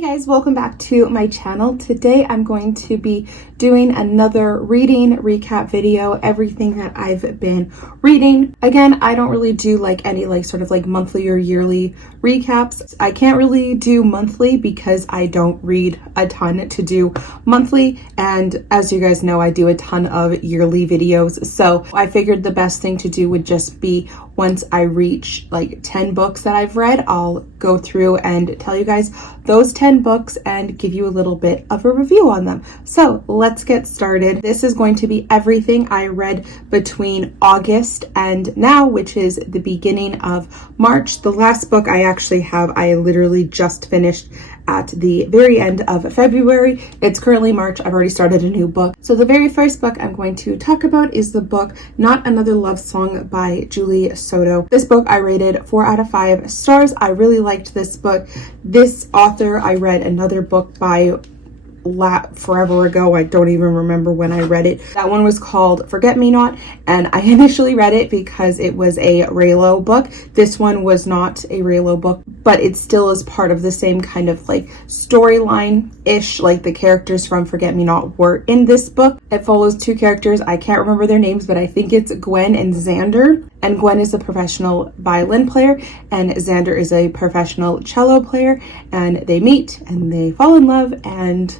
Hey guys, welcome back to my channel. Today I'm going to be doing another reading recap video, everything that I've been reading. Again, I don't really do any monthly or yearly recaps. I can't really do monthly because I don't read a ton to do monthly, and as you guys know, I do a ton of yearly videos. So I figured the best thing to do would just be once I reach 10 books that I've read, I'll go through and tell you guys those 10 books and give you a little bit of a review on them. So let's get started. This is going to be everything I read between August and now, which is the beginning of March. The last book I actually have, I literally just finished at the very end of February. It's currently March. I've already started a new book. So the very first book I'm going to talk about is the book Not Another Love Song by Julie Soto. This book I rated 4 out of 5 stars. I really liked this book. This author, I read another book by forever ago. I don't even remember when I read it. That one was called Forget Me Not, and I initially read it because it was a Raylo book. This one was not a Raylo book, but it still is part of the same kind of storyline-ish, the characters from Forget Me Not were in this book. It follows two characters. I can't remember their names, but I think it's Gwen and Xander. And Gwen is a professional violin player and Xander is a professional cello player, and they meet and they fall in love and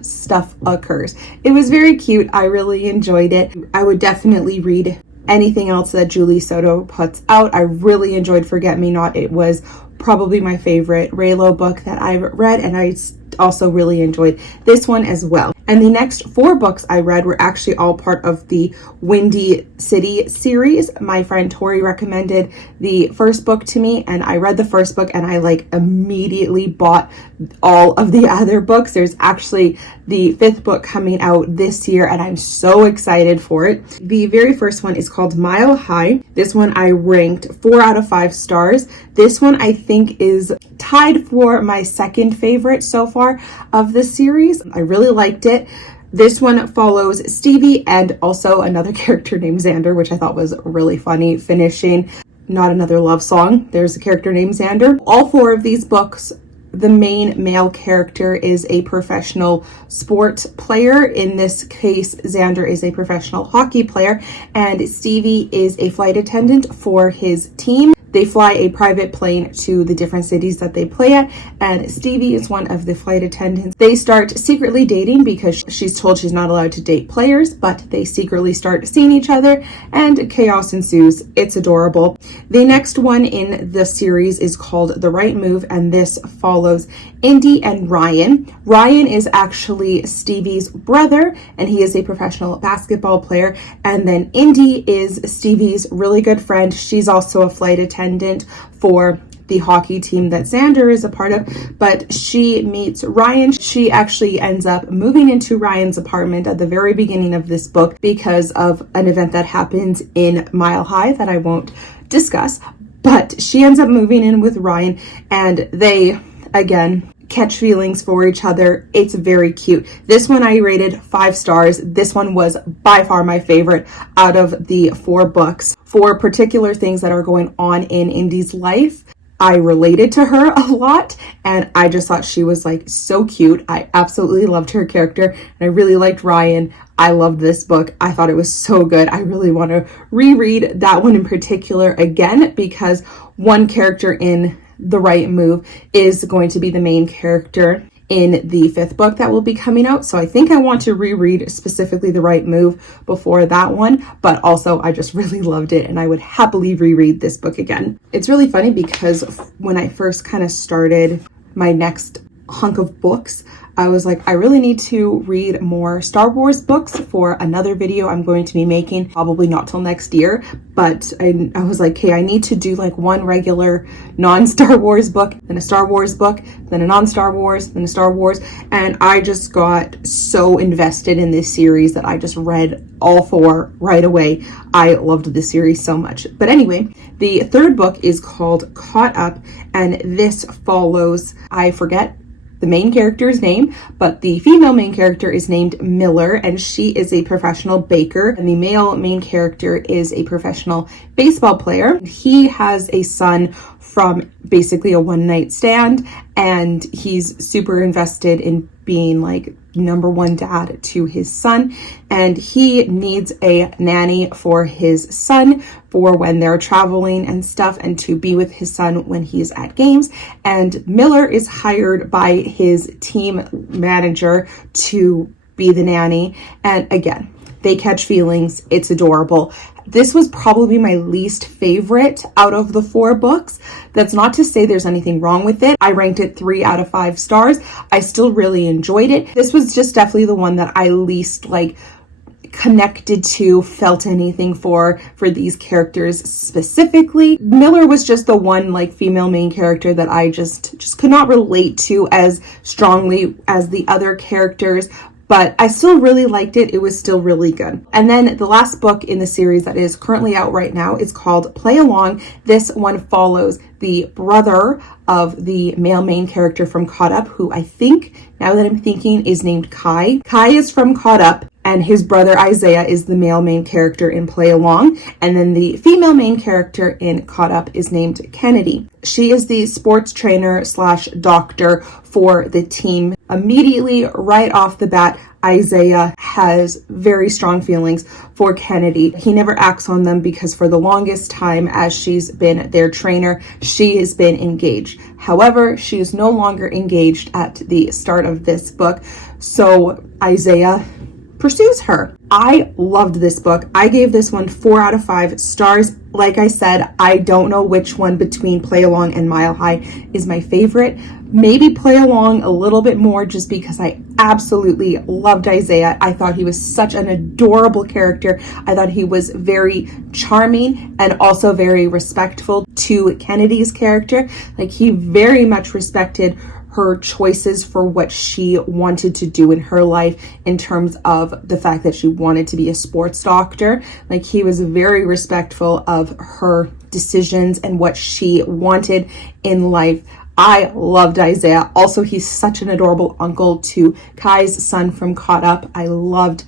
stuff occurs. It was very cute. I really enjoyed it. I would definitely read anything else that Julie Soto puts out. I really enjoyed Forget Me Not. It was probably my favorite Raylo book that I've read, and I also really enjoyed this one as well. And the next 4 books I read were actually all part of the Windy City series. My friend Tori recommended the first book to me, and I read the first book and I immediately bought all of the other books. There's actually the 5th book coming out this year and I'm so excited for it. The very first one is called Mile High. This one I ranked 4 out of 5 stars. This one I think is tied for my second favorite so far of the series. I really liked it. This one follows Stevie and also another character named Xander, which I thought was really funny, finishing Not Another Love Song. There's a character named Xander. All 4 of these books, the main male character is a professional sport player. In this case, Xander is a professional hockey player and Stevie is a flight attendant for his team. They fly a private plane to the different cities that they play at, and Stevie is one of the flight attendants. They start secretly dating because she's told she's not allowed to date players, but they secretly start seeing each other and chaos ensues. It's adorable. The next one in the series is called The Right Move, and this follows Indy and Ryan. Ryan is actually Stevie's brother, and he is a professional basketball player. And then Indy is Stevie's really good friend. She's also a flight attendant for the hockey team that Xander is a part of, but she meets Ryan. She actually ends up moving into Ryan's apartment at the very beginning of this book because of an event that happens in Mile High that I won't discuss, but she ends up moving in with Ryan and they, again, catch feelings for each other. It's very cute. This one I rated 5 stars. This one was by far my favorite out of the 4 books. For particular things that are going on in Indy's life, I related to her a lot and I just thought she was so cute. I absolutely loved her character and I really liked Ryan. I loved this book. I thought it was so good. I really want to reread that one in particular again because one character in The Right Move is going to be the main character in the 5th book that will be coming out. So I think I want to reread specifically The Right Move before that one, but also I just really loved it and I would happily reread this book again. It's really funny because when I first kind of started my next hunk of books, I was like, I really need to read more Star Wars books for another video I'm going to be making, probably not till next year, but I was like, hey, I need to do one regular non-Star Wars book, then a Star Wars book, then a non-Star Wars, then a Star Wars, and I just got so invested in this series that I just read all 4 right away. I loved this series so much. But anyway, the 3rd book is called Caught Up, and this follows, I forget the main character's name, but the female main character is named Miller and she is a professional baker, and the male main character is a professional baseball player. He has a son from basically a one-night stand, and he's super invested in being like number one dad to his son, and he needs a nanny for his son for when they're traveling and stuff, and to be with his son when he's at games. And Miller is hired by his team manager to be the nanny, and again, they catch feelings. It's adorable. This was probably my least favorite out of the 4 books. That's not to say there's anything wrong with it. I ranked it 3 out of 5 stars. I still really enjoyed it. This was just definitely the one that I least like connected to, felt anything for these characters specifically. Miller was just the one like female main character that I just could not relate to as strongly as the other characters. But I still really liked it. It was still really good. And then the last book in the series that is currently out right now is called Play Along. This one follows the brother of the male main character from Caught Up, who I think, now that I'm thinking, is named Kai. Kai is from Caught Up, and his brother Isaiah is the male main character in Play Along. And then the female main character in Caught Up is named Kennedy. She is the sports trainer / doctor for the team. Immediately, right off the bat, Isaiah has very strong feelings for Kennedy. He never acts on them because for the longest time, as she's been their trainer, she has been engaged. However, she is no longer engaged at the start of this book, so Isaiah pursues her. I loved this book. I gave this one 4 out of 5 stars. Like I said, I don't know which one between Play Along and Mile High is my favorite. Maybe Play Along a little bit more just because I absolutely loved Isaiah. I thought he was such an adorable character. I thought he was very charming and also very respectful to Kennedy's character. Like, he very much respected her choices for what she wanted to do in her life in terms of the fact that she wanted to be a sports doctor. Like, he was very respectful of her decisions and what she wanted in life. I loved Isaiah. Also, he's such an adorable uncle to Kai's son from Caught Up. I loved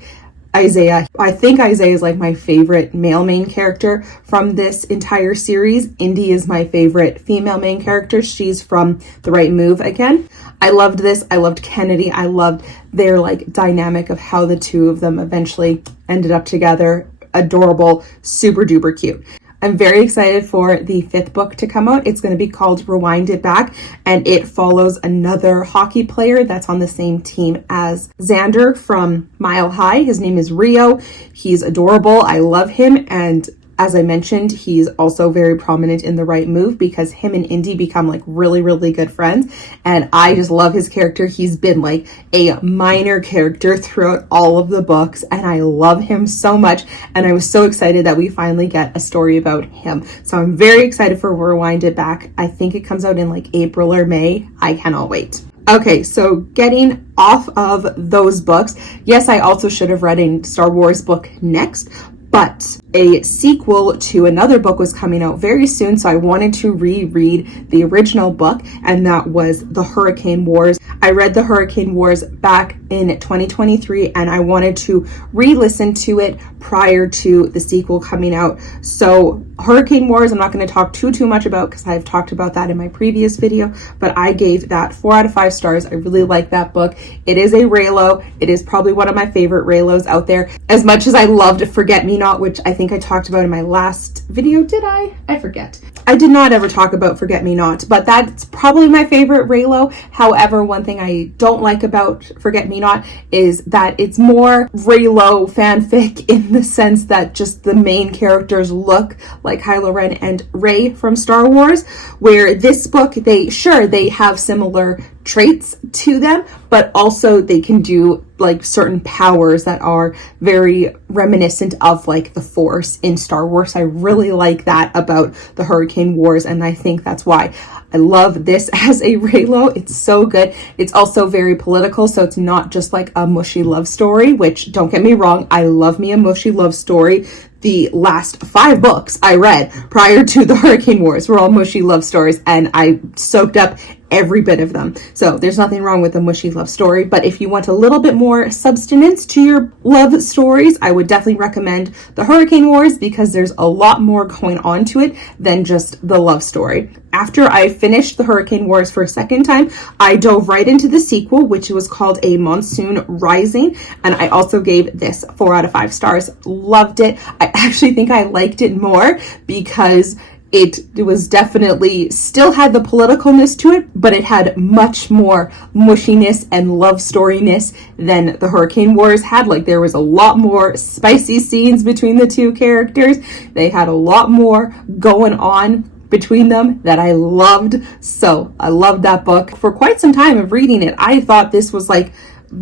Isaiah. I think Isaiah is like my favorite male main character from this entire series. Indy is my favorite female main character. She's from The Right Move again. I loved this. I loved Kennedy. I loved their like dynamic of how the two of them eventually ended up together. Adorable, super duper cute. I'm very excited for the 5th book to come out. It's going to be called Rewind It Back, and it follows another hockey player that's on the same team as Xander from Mile High. His name is Rio. He's adorable. I love him, and as I mentioned, he's also very prominent in The Right Move because him and Indy become like really, really good friends. And I just love his character. He's been like a minor character throughout all of the books, and I love him so much. And I was so excited that we finally get a story about him. So I'm very excited for Rewind It Back. I think it comes out in like April or May. I cannot wait. Okay, so getting off of those books, yes, I also should have read a Star Wars book next, but a sequel to another book was coming out very soon, so I wanted to reread the original book, and that was The Hurricane Wars. I read The Hurricane Wars back in 2023, and I wanted to re-listen to it prior to the sequel coming out. So Hurricane Wars, I'm not going to talk too much about because I've talked about that in my previous video, but I gave that 4 out of 5 stars. I really like that book. It is a Raylo. It is probably one of my favorite Raylos out there. As much as I loved Forget Me Not, which I think I talked about in my last video, did I? I forget. I did not ever talk about Forget Me Not, but that's probably my favorite Raylo. However, one thing I don't like about Forget Me Not is that it's more Raylo fanfic in the sense that just the main characters look like Kylo Ren and Rey from Star Wars, where this book, they have similar traits to them, but also they can do like certain powers that are very reminiscent of like the Force in Star Wars. I really like that about the Hurricane Wars, and I think that's why I love this as a Raylo. It's so good. It's also very political, so it's not just like a mushy love story, which, don't get me wrong, I love me a mushy love story. The last 5 books I read prior to the Hurricane Wars were all mushy love stories, and I soaked up every bit of them. So there's nothing wrong with a mushy love story, but if you want a little bit more substance to your love stories, I would definitely recommend the Hurricane Wars, because there's a lot more going on to it than just the love story. After I finished the Hurricane Wars for a second time, I dove right into the sequel, which was called A Monsoon Rising, and I also gave this 4 out of 5 stars. Loved it. I actually think I liked it more because it was definitely still had the politicalness to it, but it had much more mushiness and love storyness than the Hurricane Wars had. Like, there was a lot more spicy scenes between the two characters. They had a lot more going on between them that I loved. So I loved that book. For quite some time of reading it, I thought this was like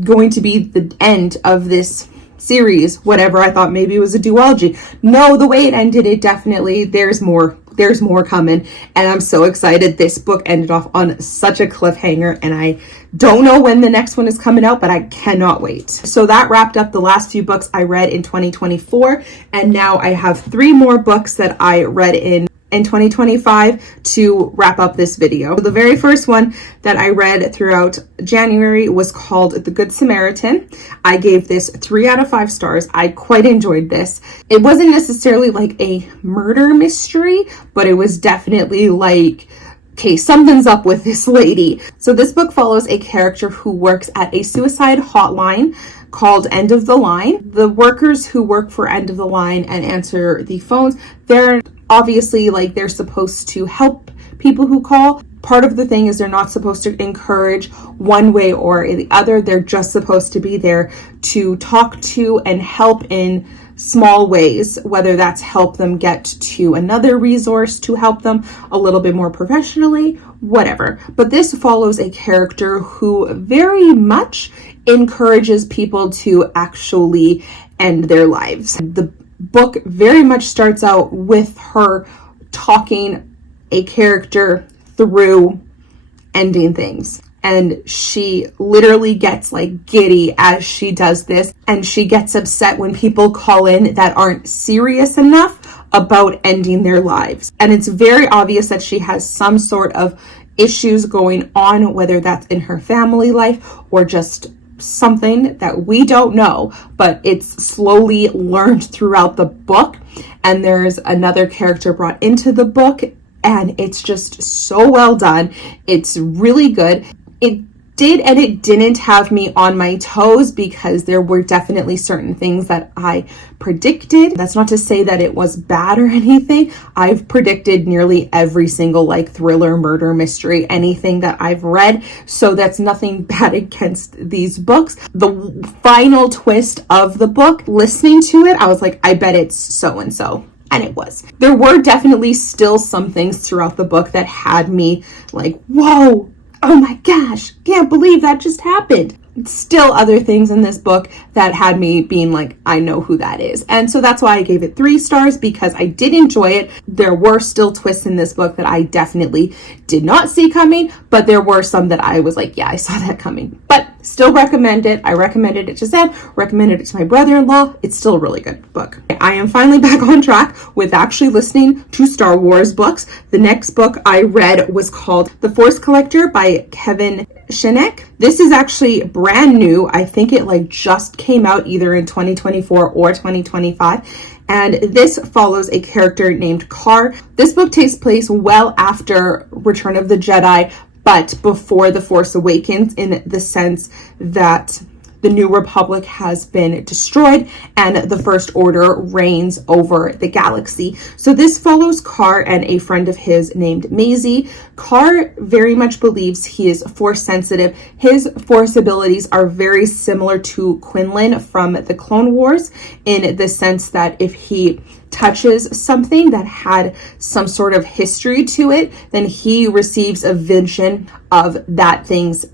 going to be the end of this series, whatever. I thought maybe it was a duology. No, the way it ended, it definitely, there's more coming, and I'm so excited. This book ended off on such a cliffhanger, and I don't know when the next one is coming out, but I cannot wait. So that wrapped up the last few books I read in 2024, and now I have 3 more books that I read in 2025 to wrap up this video. The very first one that I read throughout January was called The Good Samaritan. I gave this 3 out of 5 stars. I quite enjoyed this. It wasn't necessarily like a murder mystery, but it was definitely like, okay, something's up with this lady. So this book follows a character who works at a suicide hotline called End of the Line. The workers who work for End of the Line and answer the phones, they're obviously like, they're supposed to help people who call. Part of the thing is they're not supposed to encourage one way or the other. They're just supposed to be there to talk to and help in small ways, whether that's help them get to another resource to help them a little bit more professionally, whatever. But this follows a character who very much encourages people to actually end their lives. The book very much starts out with her talking a character through ending things. And she literally gets like giddy as she does this. And she gets upset when people call in that aren't serious enough about ending their lives. And it's very obvious that she has some sort of issues going on, whether that's in her family life or just something that we don't know, but it's slowly learned throughout the book. And there's another character brought into the book, and it's just so well done. It's really good. It did and it didn't have me on my toes, because there were definitely certain things that I predicted. That's not to say that it was bad or anything. I've predicted nearly every single like thriller, murder, mystery, anything that I've read. So that's nothing bad against these books. The final twist of the book, listening to it, I was like, I bet it's so-and-so. And it was. There were definitely still some things throughout the book that had me like, whoa, oh my gosh, can't believe that just happened. Still other things in this book that had me being like, I know who that is. And so that's why I gave it 3 stars, because I did enjoy it. There were still twists in this book that I definitely did not see coming, but there were some that I was like, yeah, I saw that coming. But still recommend it. I recommended it to Sam, recommended it to my brother-in-law. It's still a really good book. I am finally back on track with actually listening to Star Wars books. The next book I read was called The Force Collector by Kevin Shinek. This is actually brand new. I think it like just came out either in 2024 or 2025. And this follows a character named Carr. This book takes place well after Return of the Jedi, but before The Force Awakens, in the sense that the New Republic has been destroyed and the First Order reigns over the galaxy. So this follows Carr and a friend of his named Maisie. Carr very much believes he is Force sensitive. His Force abilities are very similar to Quinlan from the Clone Wars, in the sense that if he touches something that had some sort of history to it, then he receives a vision of that thing's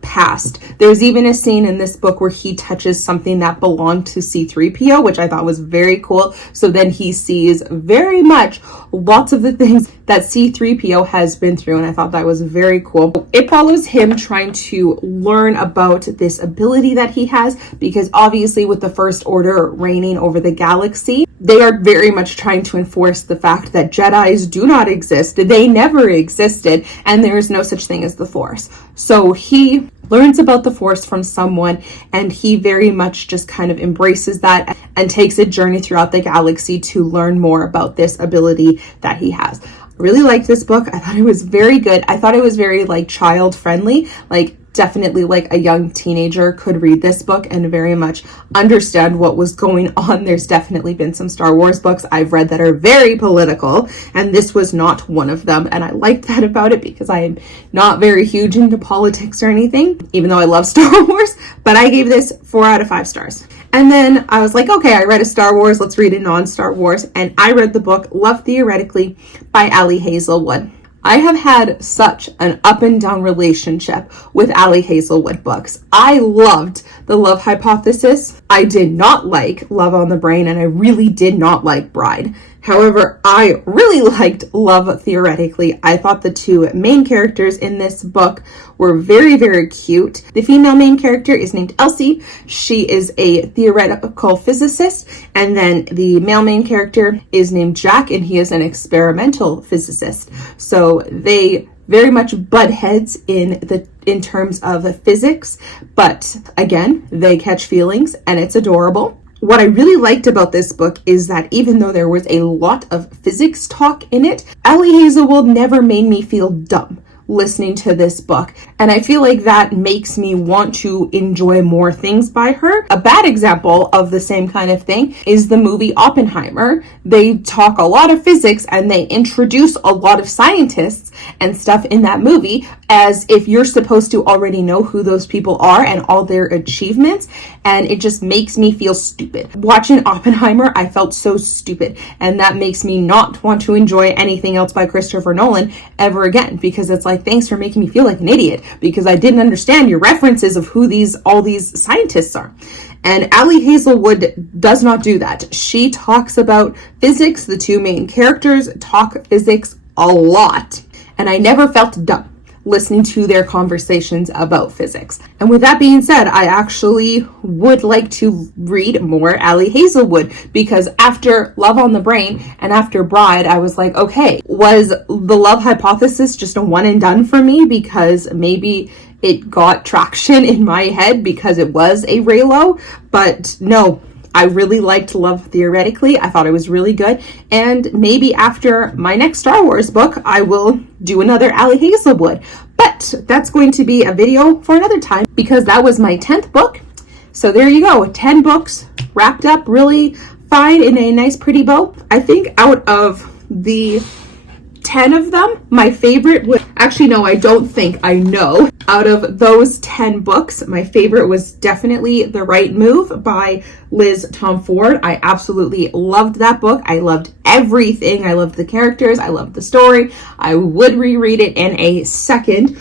past. There's even a scene in this book where he touches something that belonged to C-3PO, which I thought was very cool. So then he sees very much lots of the things that C-3PO has been through, and I thought that was very cool. It follows him trying to learn about this ability that he has, because obviously with the First Order reigning over the galaxy, they are very much trying to enforce the fact that Jedis do not exist. They never existed, and there is no such thing as the Force. So he learns about the Force from someone, and he very much just kind of embraces that and takes a journey throughout the galaxy to learn more about this ability that he has. I really liked this book. I thought it was very good. I thought it was very like child friendly, like definitely like a young teenager could read this book and very much understand what was going on. There's definitely been some Star Wars books I've read that are very political, and this was not one of them. And I liked that about it because I am not very huge into politics or anything, even though I love Star Wars, but I gave this 4 out of 5 stars. And then I was like, okay, I read a Star Wars, let's read a non-Star Wars. And I read the book Love Theoretically by Ali Hazelwood. I have had such an up and down relationship with Ali Hazelwood books. I loved The Love Hypothesis. I did not like Love on the Brain, and I really did not like Bride. However, I really liked Love Theoretically. I thought the 2 main characters in this book were very, very cute. The female main character is named Elsie. She is a theoretical physicist. And then the male main character is named Jack, and he is an experimental physicist. So they very much butt heads in terms of physics. But again, they catch feelings, and it's adorable. What I really liked about this book is that even though there was a lot of physics talk in it, Ali Hazelwood never made me feel dumb listening to this book. And I feel like that makes me want to enjoy more things by her. A bad example of the same kind of thing is the movie Oppenheimer. They talk a lot of physics and they introduce a lot of scientists and stuff in that movie as if you're supposed to already know who those people are and all their achievements. And it just makes me feel stupid. Watching Oppenheimer, I felt so stupid. And that makes me not want to enjoy anything else by Christopher Nolan ever again, because it's like, thanks for making me feel like an idiot because I didn't understand your references of who all these scientists are. And Ali Hazelwood does not do that. She talks about physics. The 2 main characters talk physics a lot. And I never felt dumb listening to their conversations about physics. And with that being said, I actually would like to read more Ali Hazelwood, because after Love on the Brain and after Bride, I was like, okay, was The Love Hypothesis just a one and done for me because maybe it got traction in my head because it was a Raylo? But no, I really liked Love Theoretically. I thought it was really good. And maybe after my next Star Wars book, I will do another Ali Hazelwood. But that's going to be a video for another time because that was my 10th book. So there you go. 10 books wrapped up really fine in a nice pretty bow. I think out of the 10 of them, my favorite was, actually no, I don't think, I know. Out of those 10 books, my favorite was definitely The Right Move by Liz Tom Ford. I absolutely loved that book. I loved everything. I loved the characters. I loved the story. I would reread it in a second.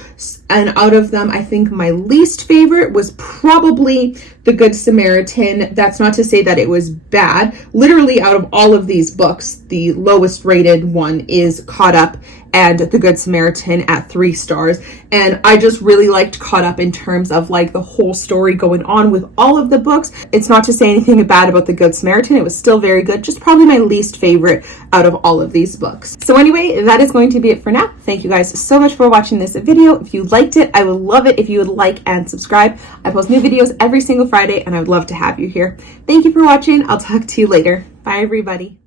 And out of them, I think my least favorite was probably The Good Samaritan. That's not to say that it was bad. Literally, out of all of these books, the lowest rated one is Caught Up and The Good Samaritan at 3 stars. And I just really liked Caught Up in terms of like the whole story going on with all of the books. It's not to say anything bad about The Good Samaritan. It was still very good, just probably my least favorite out of all of these books. So anyway, that is going to be it for now. Thank you guys so much for watching this video. If you liked it, I would love it if you would like and subscribe. I post new videos every single Friday and I would love to have you here. Thank you for watching. I'll talk to you later. Bye everybody.